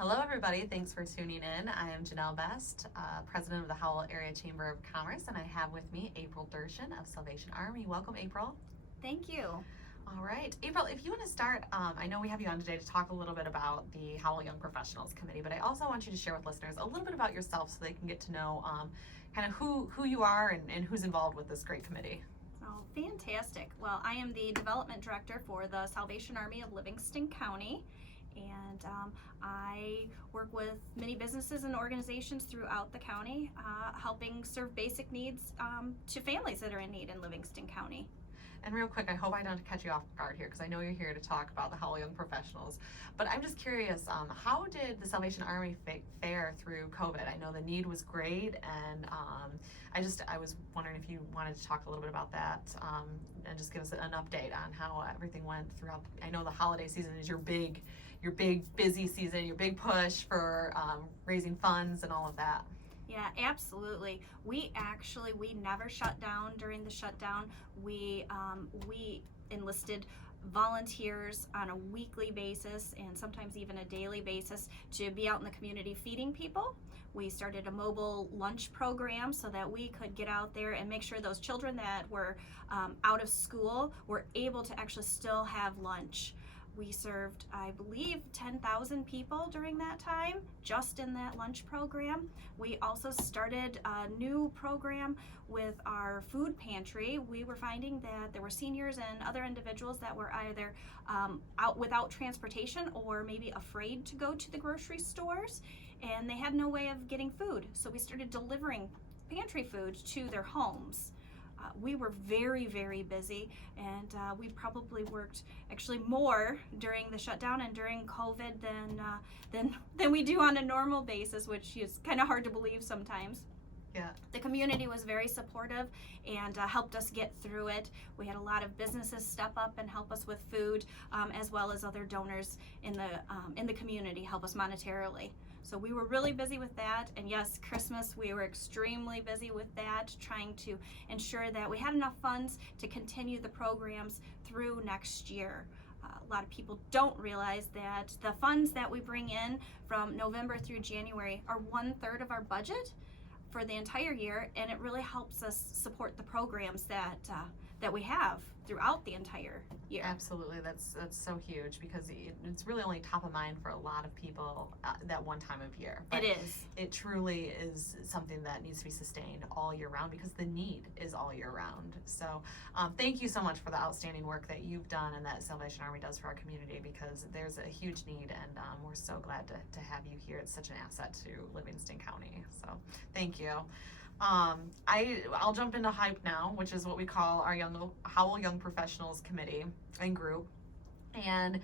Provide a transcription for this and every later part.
Hello everybody, thanks for tuning in. I am Janelle Best, President of the Howell Area Chamber of Commerce, and I have with me April Dertian of Salvation Army. Welcome, April. Thank you. All right, April, if you want to start, I know we have you on today to talk a little bit about the Howell Young Professionals Committee, but I also want you to share with listeners a little bit about yourself so they can get to know kind of who you are and who's involved with this great committee. Oh, fantastic. Well, I am the Development Director for the Salvation Army of Livingston County, and I work with many businesses and organizations throughout the county, helping serve basic needs to families that are in need in Livingston County. And real quick, I hope I don't catch you off guard here because I know you're here to talk about the Howell Young Professionals. But I'm just curious, how did the Salvation Army fare through COVID? I know the need was great, and I was wondering if you wanted to talk a little bit about that and just give us an update on how everything went throughout. I know the holiday season is your big busy season, your big push for raising funds and all of that. Yeah, absolutely. We never shut down during the shutdown. We enlisted volunteers on a weekly basis and sometimes even a daily basis to be out in the community feeding people. We started a mobile lunch program so that we could get out there and make sure those children that were out of school were able to actually still have lunch. We served, I believe, 10,000 people during that time, just in that lunch program. We also started a new program with our food pantry. We were finding that there were seniors and other individuals that were either out without transportation or maybe afraid to go to the grocery stores, and they had no way of getting food. So we started delivering pantry food to their homes. We were very, very busy, and we probably worked actually more during the shutdown and during COVID than we do on a normal basis, which is kind of hard to believe sometimes. Yeah. The community was very supportive and helped us get through it. We had a lot of businesses step up and help us with food, as well as other donors in the community help us monetarily. So we were really busy with that, and yes, Christmas, we were extremely busy with that, trying to ensure that we had enough funds to continue the programs through next year. A lot of people don't realize that the funds that we bring in from November through January are 1/3 of our budget for the entire year, and it really helps us support the programs that we have throughout the entire year. Absolutely, that's so huge because it's really only top of mind for a lot of people that one time of year. But it is. It truly is something that needs to be sustained all year round because the need is all year round. So thank you so much for the outstanding work that you've done and that Salvation Army does for our community, because there's a huge need, and we're so glad to have you here. It's such an asset to Livingston County. So thank you. I'll jump into HYPE now, which is what we call our Howell Young Professionals Committee and Group. And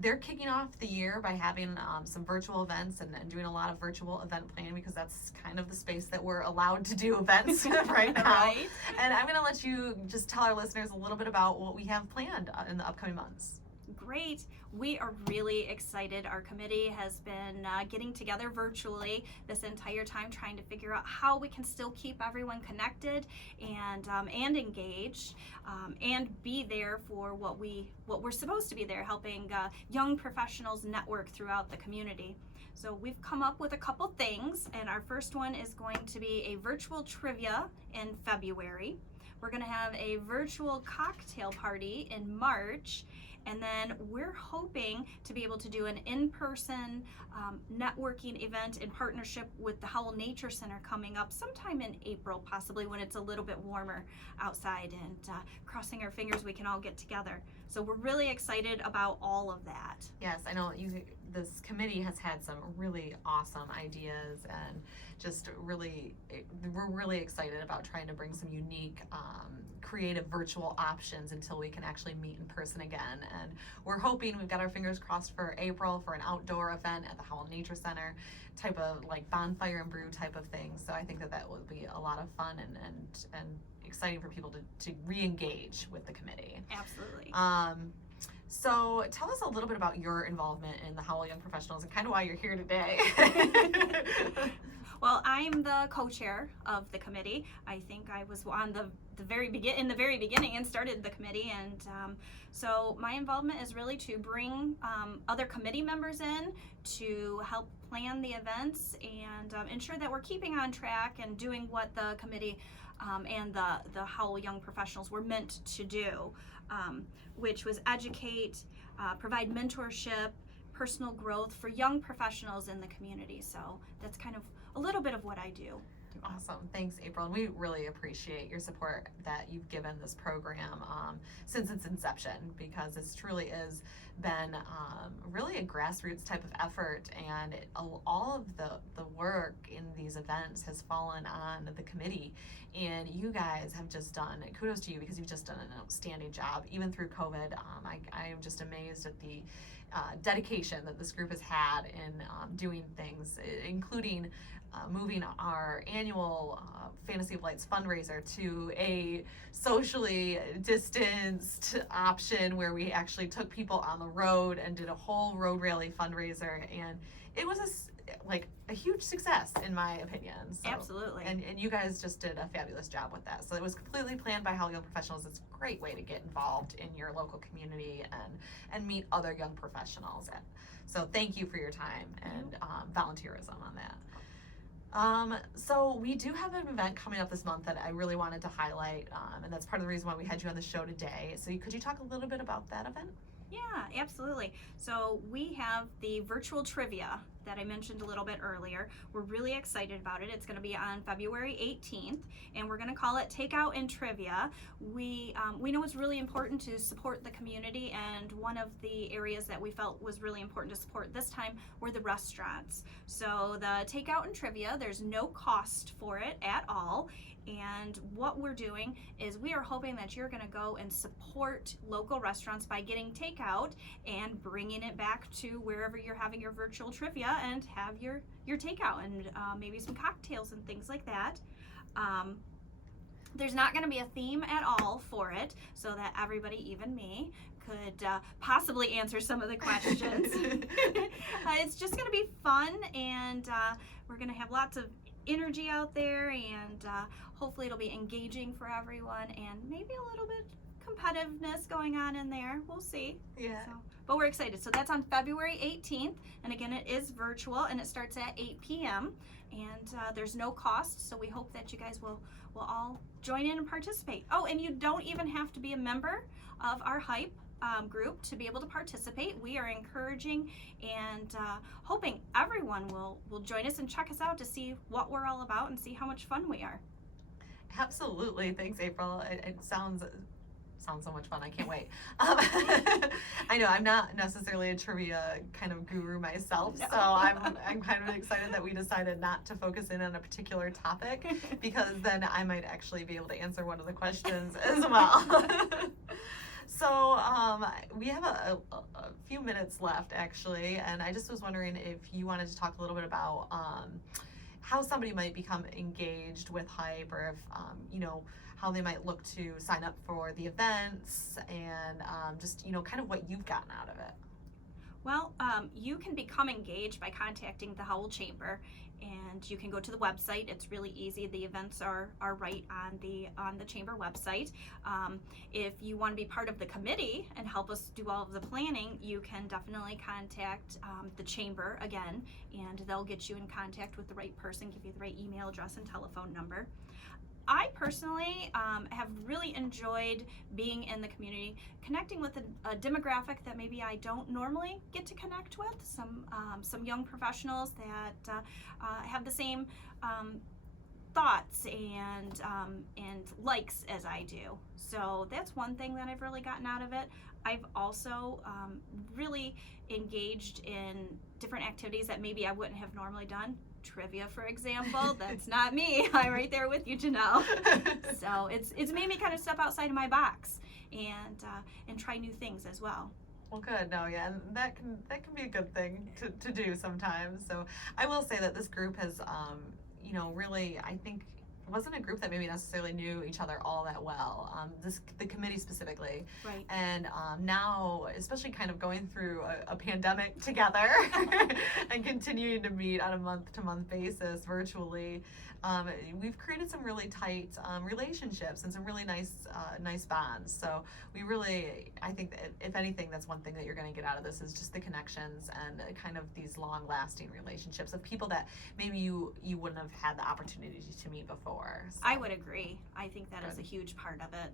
they're kicking off the year by having some virtual events and doing a lot of virtual event planning, because that's kind of the space that we're allowed to do events right now. Right. And I'm going to let you just tell our listeners a little bit about what we have planned in the upcoming months. Great. We are really excited. Our committee has been getting together virtually this entire time, trying to figure out how we can still keep everyone connected and engaged, and be there for what we're supposed to be there, helping young professionals network throughout the community. So we've come up with a couple things, and our first one is going to be a virtual trivia in February. We're going to have a virtual cocktail party in March. And then we're hoping to be able to do an in-person networking event in partnership with the Howell Nature Center coming up sometime in April, possibly when it's a little bit warmer outside, and crossing our fingers we can all get together. So we're really excited about all of that. Yes, I know this committee has had some really awesome ideas, and we're really excited about trying to bring some unique, creative virtual options until we can actually meet in person again. And we're hoping, we've got our fingers crossed for April for an outdoor event at the Howell Nature Center, type of like bonfire and brew type of thing. So I think that will be a lot of fun and exciting for people to re-engage with the committee. Absolutely. So tell us a little bit about your involvement in the Howell Young Professionals and kind of why you're here today. Well, I'm the co-chair of the committee. I think I was on the very beginning and started the committee, and so my involvement is really to bring other committee members in to help plan the events and ensure that we're keeping on track and doing what the committee and the Howell Young Professionals were meant to do, which was educate, provide mentorship, personal growth for young professionals in the community. So that's kind of a little bit of what I do. Awesome. Thanks, April. And we really appreciate your support that you've given this program since its inception, because it's truly has been really a grassroots type of effort, and all of the work in these events has fallen on the committee. And you guys have just done, kudos to you, because you've just done an outstanding job, even through COVID. I am just amazed at the dedication that this group has had in doing things, including moving our annual Fantasy of Lights fundraiser to a socially distanced option where we actually took people on the road and did a whole road rally fundraiser, and it was a huge success in my opinion. So, Absolutely. And you guys just did a fabulous job with that. So it was completely planned by Howell Young Professionals. It's a great way to get involved in your local community and meet other young professionals. So thank you for your time and volunteerism on that. So we do have an event coming up this month that I really wanted to highlight, and that's part of the reason why we had you on the show today. So could you talk a little bit about that event? Yeah, absolutely. So we have the virtual trivia that I mentioned a little bit earlier. We're really excited about it. It's going to be on February 18th, and we're going to call it Takeout and Trivia. We know it's really important to support the community, and one of the areas that we felt was really important to support this time were the restaurants. So the Takeout and Trivia, there's no cost for it at all. And what we're doing is we are hoping that you're going to go and support local restaurants by getting takeout and bringing it back to wherever you're having your virtual trivia and have your takeout and maybe some cocktails and things like that. There's not going to be a theme at all for it, so that everybody, even me, could possibly answer some of the questions. It's just going to be fun, and we're going to have lots of energy out there, and hopefully it'll be engaging for everyone, and maybe a little bit competitiveness going on in there. We'll see. Yeah. So, but we're excited. So that's on February 18th, and again, it is virtual, and it starts at 8 p.m. and there's no cost. So we hope that you guys will all join in and participate. Oh, and you don't even have to be a member of our Hype group to be able to participate. We are encouraging and hoping everyone will join us and check us out to see what we're all about and see how much fun we are. Absolutely. Thanks, April. It sounds so much fun. I can't wait. I know I'm not necessarily a trivia kind of guru myself, No. so I'm kind of excited that we decided not to focus in on a particular topic, because then I might actually be able to answer one of the questions as well. So we have a few minutes left, actually, and I just was wondering if you wanted to talk a little bit about how somebody might become engaged with Hype, or if, how they might look to sign up for the events, and just, kind of what you've gotten out of it. Well, you can become engaged by contacting the Howell Chamber, and you can go to the website. It's really easy. The events are right on the chamber website. If you want to be part of the committee and help us do all of the planning, you can definitely contact the chamber again, and they'll get you in contact with the right person, give you the right email address and telephone number. I personally have really enjoyed being in the community, connecting with a demographic that maybe I don't normally get to connect with. Some young professionals that have the same thoughts and likes as I do. So that's one thing that I've really gotten out of it. I've also really engaged in different activities that maybe I wouldn't have normally done. Trivia, for example. That's not me. I'm right there with you, Janelle. So it's made me kind of step outside of my box and try new things as well. Well, good. No, yeah, and that can be a good thing to do sometimes. So I will say that this group has, really, I think, wasn't a group that maybe necessarily knew each other all that well. The committee specifically. Right. And now, especially kind of going through a pandemic together and continuing to meet on a month-to-month basis virtually, we've created some really tight relationships and some really nice bonds. So we really, I think that if anything, that's one thing that you're going to get out of this is just the connections and kind of these long-lasting relationships of people that maybe you wouldn't have had the opportunity to meet before. So. I would agree. I think that Good. is a huge part of it.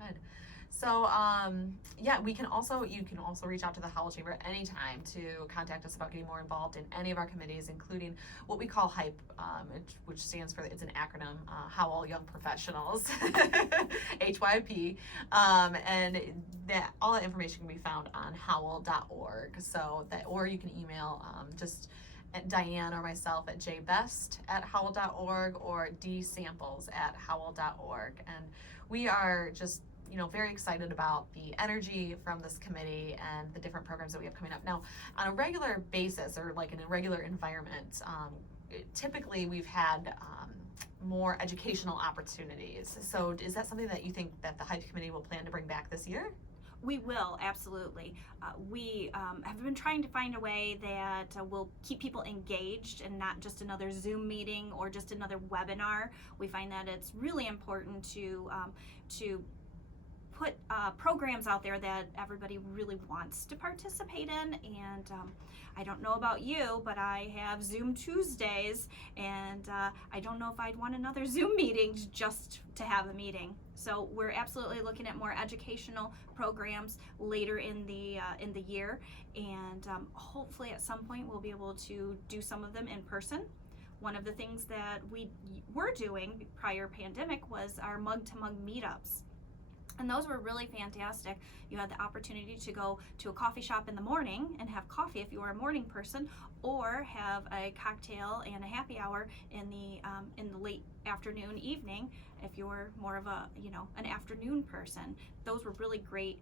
Good. So, you can also reach out to the Howell Chamber anytime to contact us about getting more involved in any of our committees, including what we call HYPE, which stands for, it's an acronym, Howell Young Professionals, HYP, and that all that information can be found on howell.org. So that, or you can email just at Diane or myself at jbest@howell.org or dsamples@howell.org. And we are just very excited about the energy from this committee and the different programs that we have coming up. Now, on a regular basis, or like in a regular environment, typically we've had more educational opportunities. So is that something that you think that the HYPE committee will plan to bring back this year? We will, absolutely. We have been trying to find a way that will keep people engaged and not just another Zoom meeting or just another webinar. We find that it's really important to put programs out there that everybody really wants to participate in. And I don't know about you, but I have Zoom Tuesdays, and I don't know if I'd want another Zoom meeting just to have a meeting. So we're absolutely looking at more educational programs later in the year, and hopefully at some point we'll be able to do some of them in person. One of the things that we were doing prior pandemic was our mug-to-mug meetups. And those were really fantastic. You had the opportunity to go to a coffee shop in the morning and have coffee if you were a morning person, or have a cocktail and a happy hour in the late afternoon, evening, if you were more of an afternoon person. Those were really great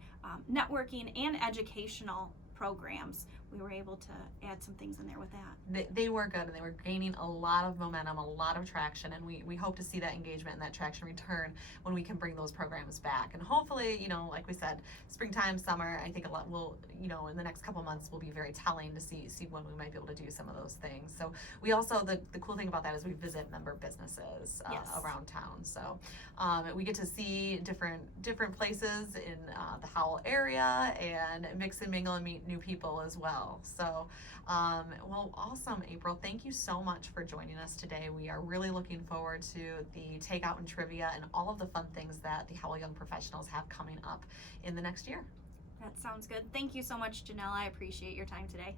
networking and educational programs. We were able to add some things in there with that. They were good, and they were gaining a lot of momentum, a lot of traction, and we hope to see that engagement and that traction return when we can bring those programs back. And hopefully, like we said, springtime, summer, I think a lot will, in the next couple months will be very telling to see when we might be able to do some of those things. So we also, the cool thing about that is we visit member businesses Yes. around town. So we get to see different places in the Howell area and mix and mingle and meet new people as well. So, well, awesome, April. Thank you so much for joining us today. We are really looking forward to the takeout and trivia and all of the fun things that the Howell Young Professionals have coming up in the next year. That sounds good. Thank you so much, Janelle. I appreciate your time today.